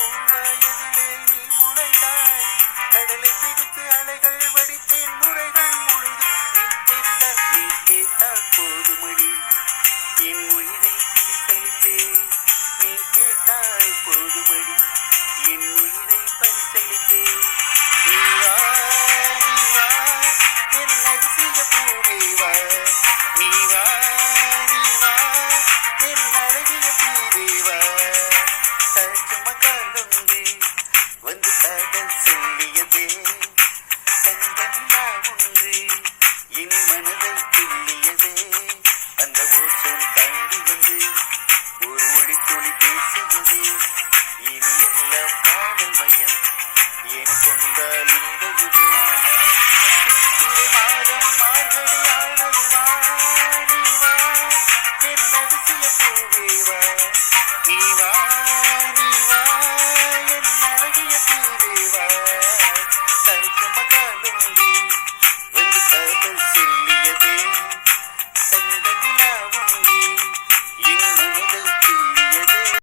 பூவாயதிலே நீ முளைத்தாய். கடலை பிடித்து அலைகள் வடித்தேன் நுரைகள் முழுதும் நீ கேட்டால் போதுமடி. என் உயிரை பரிசளித்தேன் நீ கேட்டால் போதுமடி. என் உயிரை பரிசளித்தேன். நீ வா நீ வா என் அதிசய பூவே வா. நீ வா நீ வா என் அழகிய பூவே வா. தாஜ்மஹாலொன்று வந்து காதல் சொல்லியதே. தங்கநிலா ஒன்று என் மனதை கிள்ளியதே. அந்த ஓசோன் தாண்டி வந்து ஒரு ஒளித்துளி பேசியதே. இனி எல்லாம் காதல் மயம் என கொண்டால் இந்த யுகம். சித்திரை மாதம் மார்கழியானது வா நீ வா என் அதிசய பூவே வா. நீ வா